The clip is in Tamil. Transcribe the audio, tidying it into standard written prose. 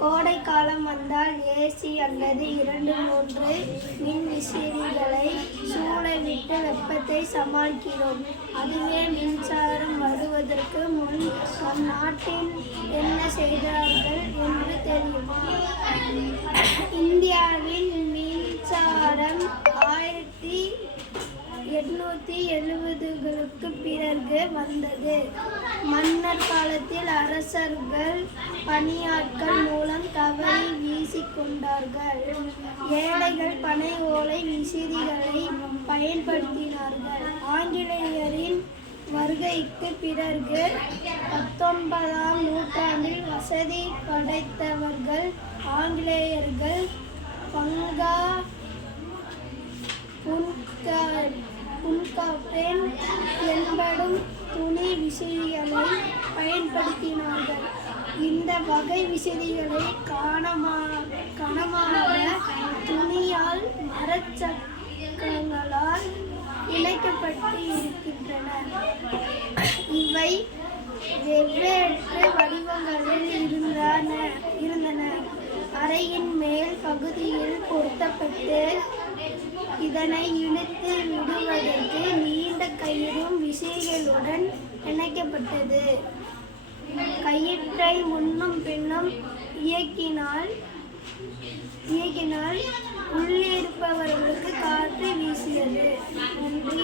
கோடை காலம் வந்தால் ஏசி அல்லது 2-3 மின்விசிறிகளை சூழவிட்டு வெப்பத்தை சமாளிக்கிறோம். அதுவே மின்சாரம் வருவதற்கு முன் நம் நாட்டில் என்ன செய்தார்கள் என்று தெரியுமா? இந்தியாவில் மின்சாரம் 1870களுக்கு பிறகு வந்தது. மன்னர் காலத்தில் அரசர்கள் பணியாட்கள் மூலம் தவறி வீசிக்கொண்டார்கள். ஏழைகள் பனை ஓலை விசிறிகளை பயன்படுத்தினார்கள். ஆங்கிலேயரின் வருகைக்கு பிறகு 19ஆம் நூற்றாண்டில் வசதி படைத்தவர்கள் ஆங்கிலேயர்கள் பங்கா புன்காபென் என்படும் துணி விசிறிகளை பயன்படுத்தினார்கள். இந்த வகை விசிறிகளை கனமான துணியால் மரச்சக்கங்களால் இணைக்கப்பட்டு இருக்கின்றன. இவை வெவ்வேறு வடிவங்களில் இருந்தன. அறையின் மேல் பகுதியில் பொருத்தப்பட்டு இதனை இழுத்து விடுவதற்கு நீண்ட கயிறும் விசிறிகளுடன் இணைக்கப்பட்டது. கயிற்றை முன்னும் பின்னும் இயக்கினால் உள்ளிருப்பவர்களுக்கு காற்று வீசியது. நன்றி.